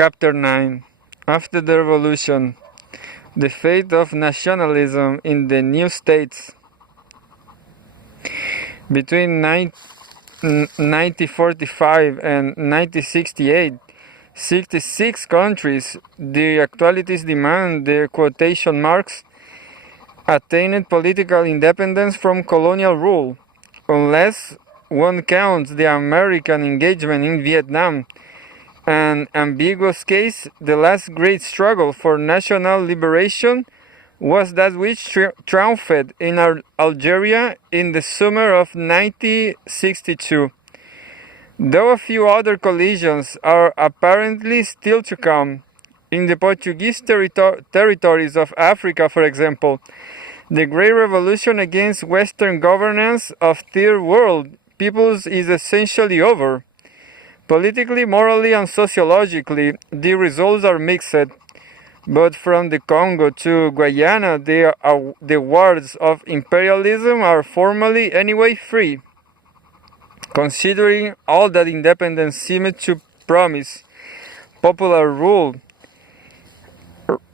Chapter 9. After the Revolution, the fate of nationalism in the new states. Between 1945 and 1968, 66 countries, the actualities demand the quotation marks, attained political independence from colonial rule, unless one counts the American engagement in Vietnam. An ambiguous case, the last great struggle for national liberation was that which triumphed in Algeria in the summer of 1962. Though a few other collisions are apparently still to come, in the Portuguese territories of Africa, for example, the Great Revolution against Western governance of Third World peoples is essentially over. Politically, morally, and sociologically, the results are mixed, but from the Congo to Guyana, the wards of imperialism are formally anyway free. Considering all that independence seemed to promise, popular rule,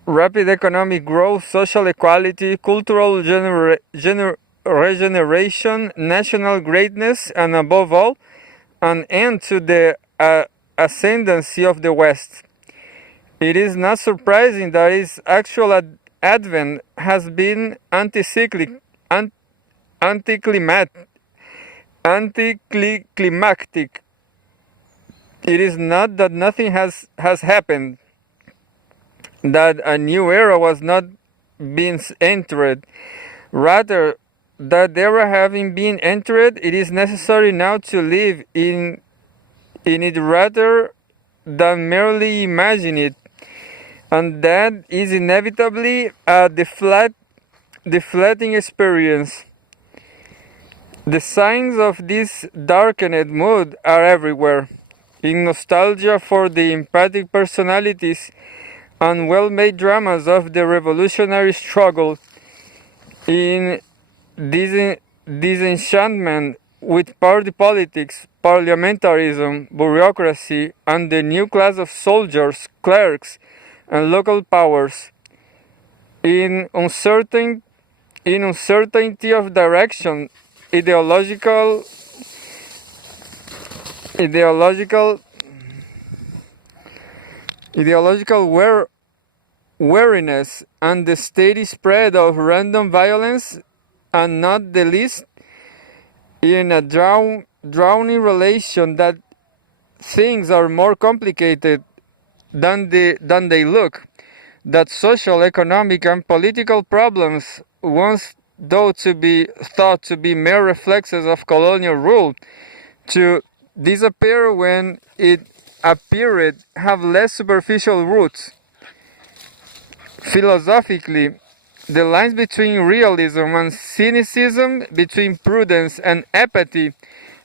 rapid economic growth, social equality, cultural regeneration, national greatness, and above all, an end to the ascendancy of the West. It is not surprising that its actual advent has been anticlimactic. It is not that nothing has happened, that a new era was not being entered. Rather, that era having been entered, it is necessary now to live in it rather than merely imagine it, and that is inevitably a deflating experience. The signs of this darkened mood are everywhere, in nostalgia for the empathic personalities and well-made dramas of the revolutionary struggle, in disenchantment with party politics, parliamentarism, bureaucracy, and the new class of soldiers, clerks, and local powers, in uncertainty of direction, ideological weariness, and the steady spread of random violence, and not the least in a drowning relation that things are more complicated than they look, that social, economic, and political problems, once thought to be mere reflexes of colonial rule, to disappear when it appeared, have less superficial roots. Philosophically, the lines between realism and cynicism, between prudence and apathy,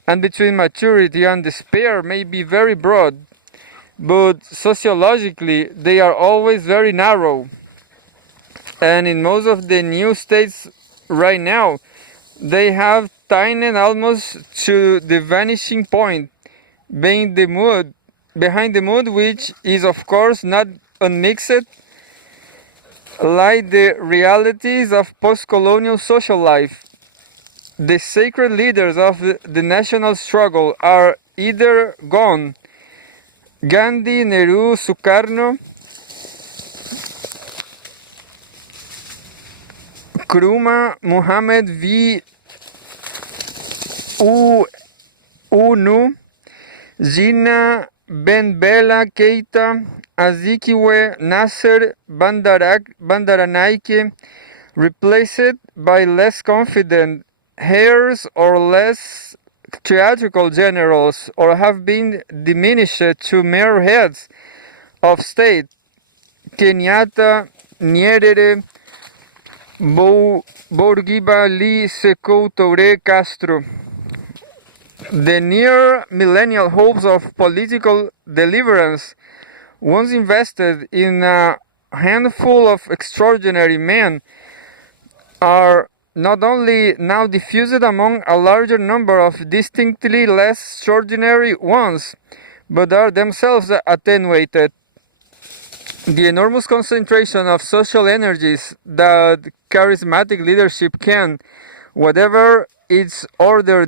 and between maturity and despair may be very broad, but sociologically they are always very narrow. And in most of the new states right now, they have tightened almost to the vanishing point, behind the mood, which is of course not unmixed, like the realities of post-colonial social life. The sacred leaders of the national struggle are either gone. Gandhi, Nehru, Sukarno, Nkrumah, Muhammad V. Unu, Jinnah, Ben Bella, Keita, Azikiwe, Nasser, Bandaranaike, replaced by less confident heirs or less theatrical generals, or have been diminished to mere heads of state. Kenyatta, Nyerere, Bourguiba, Lee, Sekou Touré, Castro. The near millennial hopes of political deliverance, once invested in a handful of extraordinary men, are not only now diffused among a larger number of distinctly less extraordinary ones, but are themselves attenuated. The enormous concentration of social energies that charismatic leadership can, whatever its other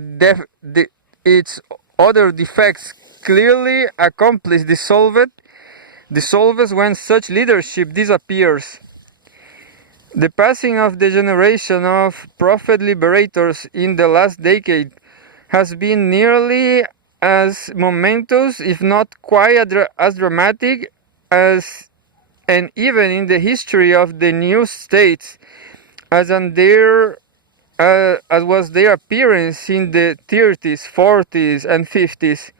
defects, clearly accomplish dissolves when such leadership disappears. The passing of the generation of prophet liberators in the last decade has been nearly as momentous, if not quite as dramatic, as and even in the history of the new states, as was their appearance in the 30s, 40s, and 50s.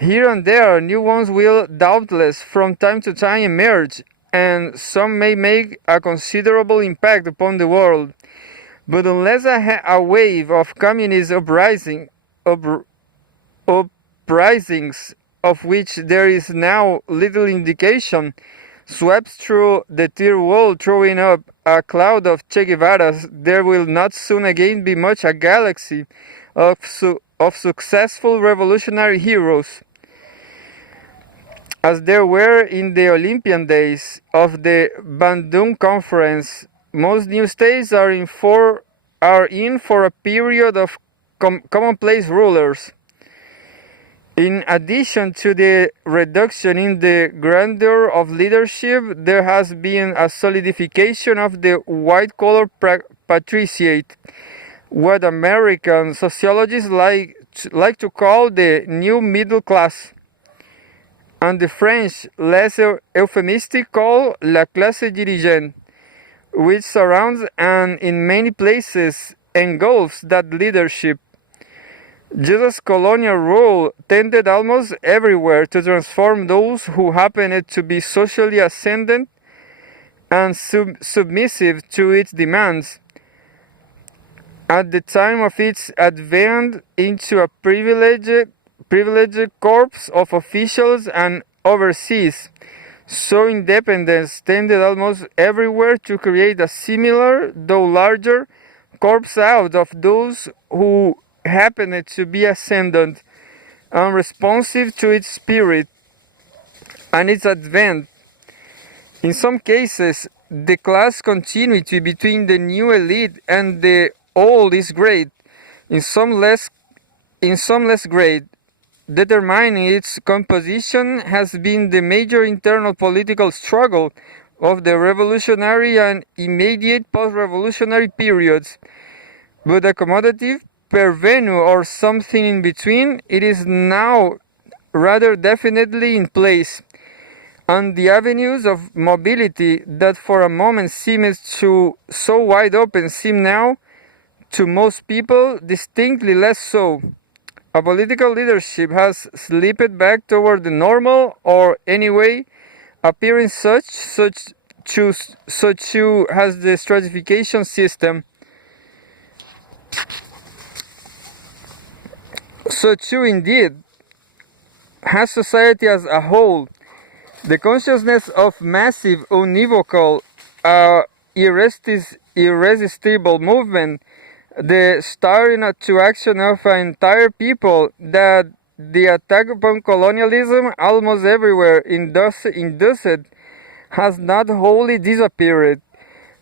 Here and there, new ones will doubtless from time to time emerge, and some may make a considerable impact upon the world. But unless a wave of communist uprisings, of which there is now little indication, swept through the third world, throwing up a cloud of Che Guevaras, there will not soon again be much a galaxy of successful revolutionary heroes, as there were in the Olympian days of the Bandung Conference. Most new states are in for a period of commonplace rulers. In addition to the reduction in the grandeur of leadership, there has been a solidification of the white-collar patriciate, what American sociologists like to call the new middle class, and the French, less euphemistic, call la classe dirigente, which surrounds and in many places engulfs that leadership. Jesus' colonial rule tended almost everywhere to transform those who happened to be socially ascendant and submissive to its demands at the time of its advent into a privileged corps of officials and overseas. So independence tended almost everywhere to create a similar, though larger, corps out of those who happened to be ascendant and responsive to its spirit and its advent. In some cases, the class continuity between the new elite and the old is great. In some less great. Determining its composition has been the major internal political struggle of the revolutionary and immediate post-revolutionary periods. But accommodative, parvenu, or something in between, it is now rather definitely in place. And the avenues of mobility that for a moment seemed so wide open seem now, to most people, distinctly less so. A political leadership has slipped back toward the normal, or anyway, appearing such too has the stratification system. So too, indeed, has society as a whole. The consciousness of massive, unequivocal, irresistible movement, the starting to action of an entire people, that the attack upon colonialism almost everywhere induced has not wholly disappeared,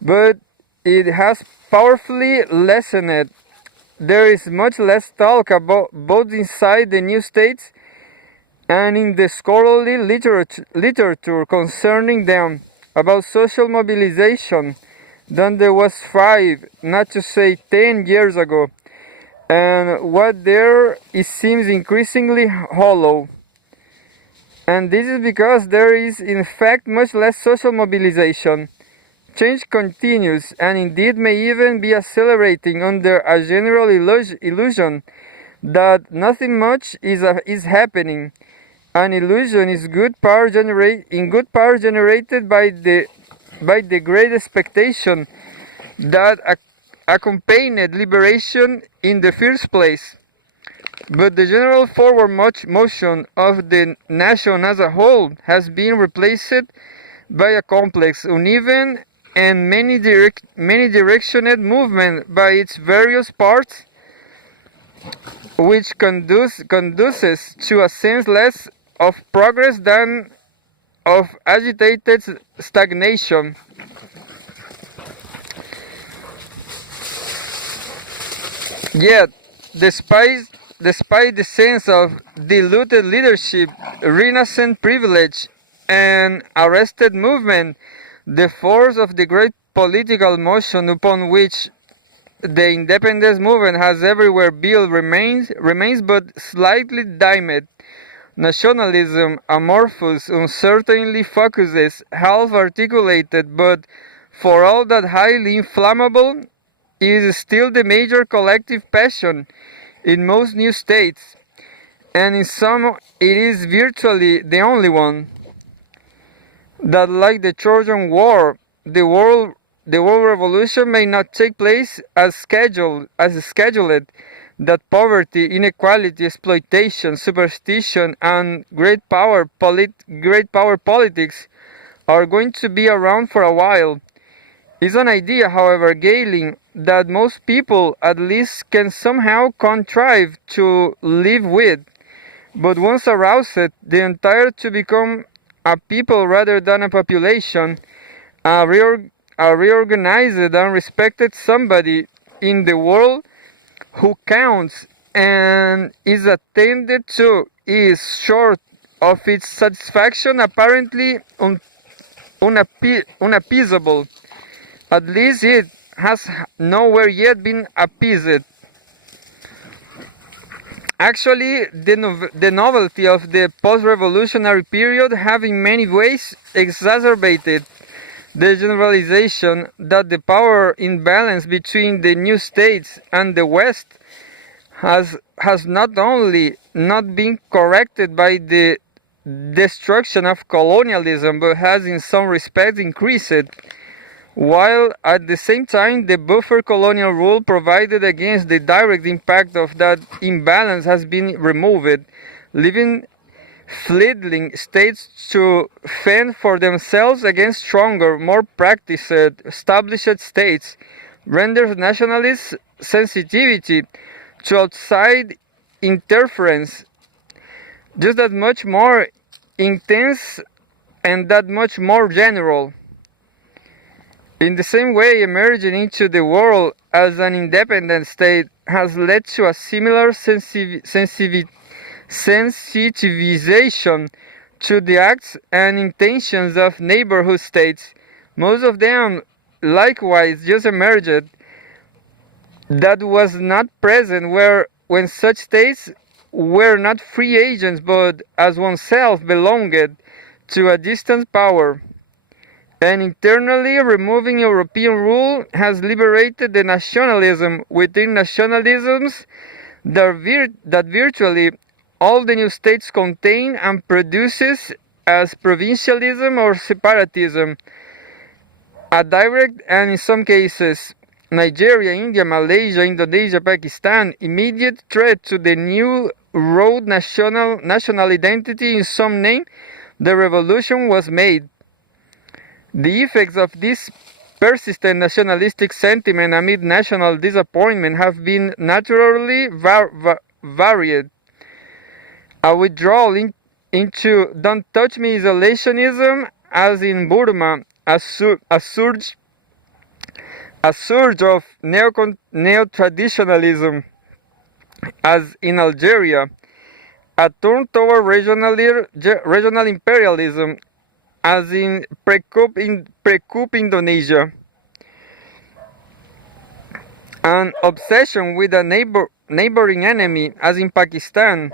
but it has powerfully lessened. There is much less talk about both inside the new states and in the scholarly literature concerning them about social mobilization than there was 5, not to say 10 years ago, and what there is seems increasingly hollow. And this is because there is in fact much less social mobilization. Change continues, and indeed may even be accelerating under a general illusion that nothing much is happening. An illusion is in good part generated by the great expectation that accompanied liberation in the first place. But the general forward motion of the nation as a whole has been replaced by a complex, uneven, and many directioned movement by its various parts, which conduces to a sense less of progress than of agitated stagnation. Yet, despite the sense of diluted leadership, renascent privilege, and arrested movement, the force of the great political motion upon which the independence movement has everywhere built remains but slightly dimmed. Nationalism, amorphous, uncertainly focuses, half-articulated, but for all that highly inflammable, is still the major collective passion in most new states, and in some it is virtually the only one. That, like the Trojan War, the world revolution may not take place as scheduled, that poverty, inequality, exploitation, superstition, and great power politics are going to be around for a while. Is an idea, however, Galen, that most people at least can somehow contrive to live with, but once aroused, the entire to become a people rather than a population, a reorganized and respected somebody in the world who counts and is attended to, is short of its satisfaction apparently unappeasable. At least it has nowhere yet been appeased. Actually, the novelty of the post-revolutionary period have in many ways exacerbated the generalization that the power imbalance between the new states and the West has not only not been corrected by the destruction of colonialism, but has in some respects increased, while at the same time the buffer colonial rule provided against the direct impact of that imbalance has been removed, leaving fledgling states to fend for themselves against stronger, more practiced, established states, renders nationalist sensitivity to outside interference just that much more intense and that much more general. In the same way, emerging into the world as an independent state has led to a similar sensitivization to the acts and intentions of neighborhood states, most of them likewise just emerged, that was not present when such states were not free agents but as oneself belonged to a distant power. And internally, removing European rule has liberated the nationalism within nationalisms that virtually all the new states contain and produces as provincialism or separatism, a direct and in some cases Nigeria, India, Malaysia, Indonesia, Pakistan, immediate threat to the new road national identity in some name, the revolution was made. The effects of this persistent nationalistic sentiment amid national disappointment have been naturally varied. A withdrawal into don't touch me isolationism, as in Burma, a surge of neo-traditionalism, as in Algeria, a turn toward regional imperialism, as in pre-coup Indonesia, an obsession with a neighboring enemy, as in Pakistan,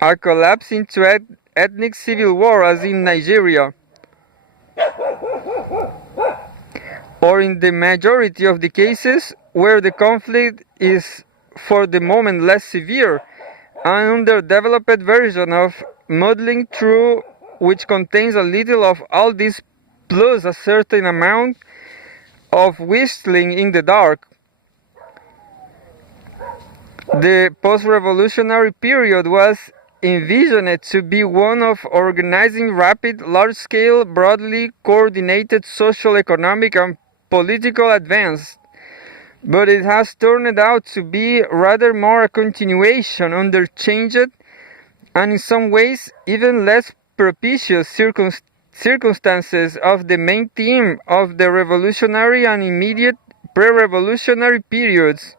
a collapse into ethnic civil war, as in Nigeria, or in the majority of the cases where the conflict is for the moment less severe, an underdeveloped version of muddling through, which contains a little of all this plus a certain amount of whistling in the dark. The post-revolutionary period was envisioned to be one of organizing rapid, large-scale, broadly coordinated social, economic, and political advance, but it has turned out to be rather more a continuation, underchanged, and in some ways even less propitious circumstances of the main theme of the revolutionary and immediate pre-revolutionary periods,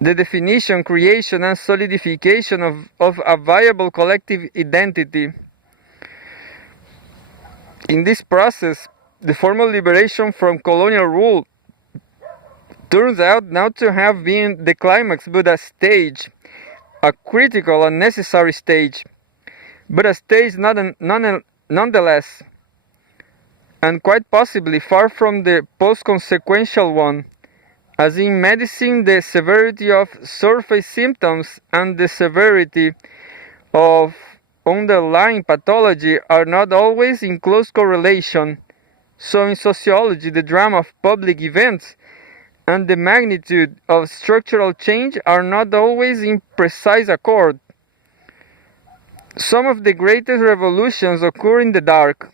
the definition, creation, and solidification of a viable collective identity. In this process, the formal liberation from colonial rule turns out not to have been the climax, but a stage, a critical and necessary stage, but a stage nonetheless, and quite possibly far from the post-consequential one, as in medicine the severity of surface symptoms and the severity of underlying pathology are not always in close correlation. So in sociology, the drama of public events and the magnitude of structural change are not always in precise accord. Some of the greatest revolutions occur in the dark.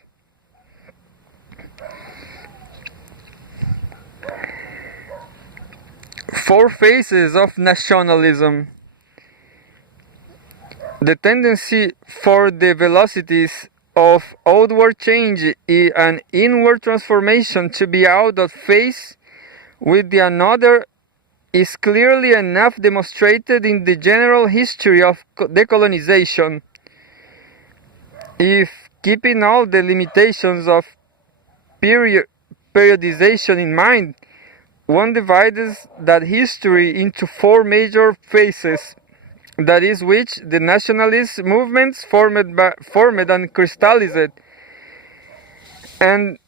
Four phases of nationalism. The tendency for the velocities of outward change and inward transformation to be out of phase with the another is clearly enough demonstrated in the general history of decolonization. If, keeping all the limitations of periodization in mind, one divides that history into four major phases, that is, which the nationalist movements formed and crystallized, and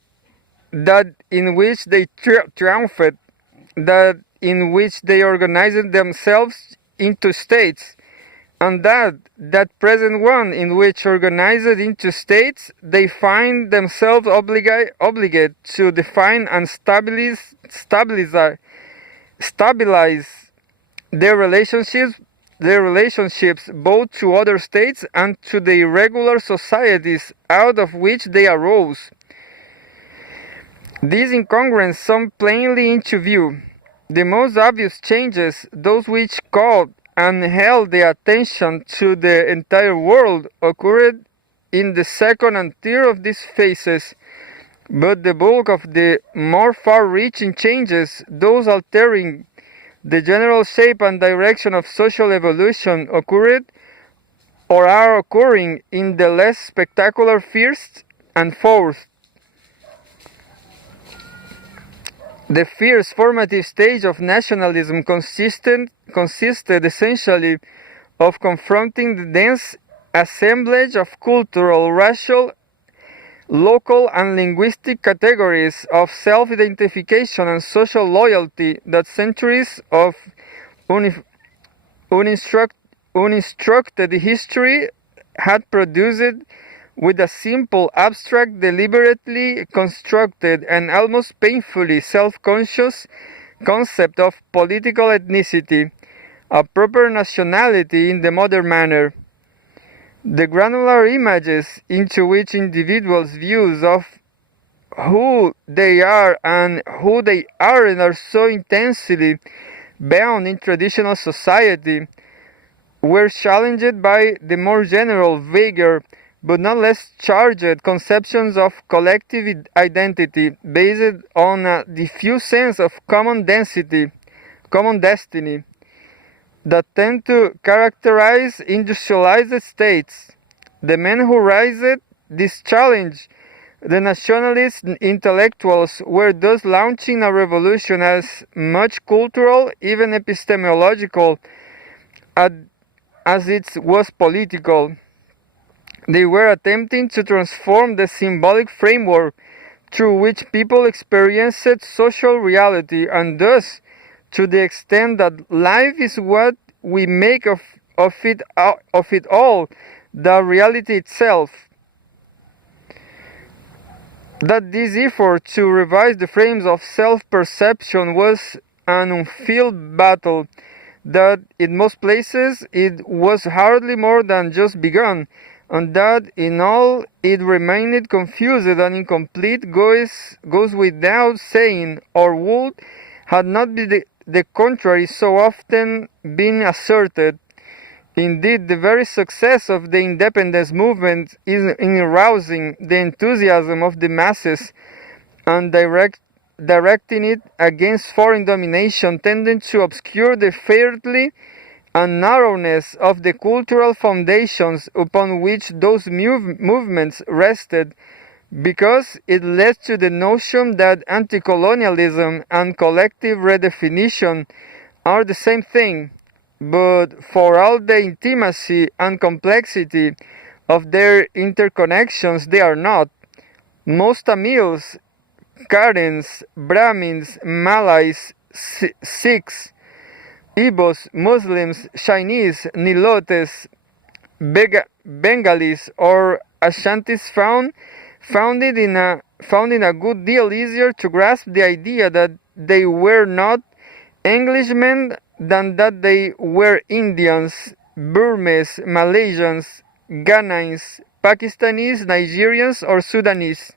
that in which they triumphed, that in which they organized themselves into states, and that present one in which organized into states they find themselves obligated to define and stabilize their relationships both to other states and to the irregular societies out of which they arose. These incongruences come plainly into view. The most obvious changes, those which caught and held the attention to the entire world, occurred in the second and third of these phases, but the bulk of the more far-reaching changes, those altering the general shape and direction of social evolution, occurred or are occurring in the less spectacular first and fourth. The first formative stage of nationalism consisted essentially of confronting the dense assemblage of cultural, racial, local, and linguistic categories of self-identification and social loyalty that centuries of uninstructed history had produced, with a simple, abstract, deliberately constructed, and almost painfully self-conscious concept of political ethnicity, a proper nationality in the modern manner. The granular images into which individuals' views of who they are and who they aren't are so intensely bound in traditional society were challenged by the more general, vaguer, but not less charged conceptions of collective identity based on a diffuse sense of common destiny, that tend to characterize industrialized states. The men who raised this challenge, the nationalist intellectuals, were thus launching a revolution as much cultural, even epistemological, as it was political. They were attempting to transform the symbolic framework through which people experienced social reality, and thus, to the extent that life is what we make of it all, the reality itself. That this effort to revise the frames of self-perception was an unfilled battle, that in most places it was hardly more than just begun, and that in all it remained confused and incomplete goes without saying, or would had not been the contrary so often been asserted. Indeed, the very success of the independence movement is in arousing the enthusiasm of the masses and directing it against foreign domination, tending to obscure the fairly and narrowness of the cultural foundations upon which those movements rested, because it led to the notion that anti-colonialism and collective redefinition are the same thing, but for all the intimacy and complexity of their interconnections, they are not. Most Tamils, Karens, Brahmins, Malays, Sikhs, Igbos, Muslims, Chinese, Nilotes, Bengalis, or Ashantis found it a good deal easier to grasp the idea that they were not Englishmen than that they were Indians, Burmese, Malaysians, Ghanaians, Pakistanis, Nigerians, or Sudanese.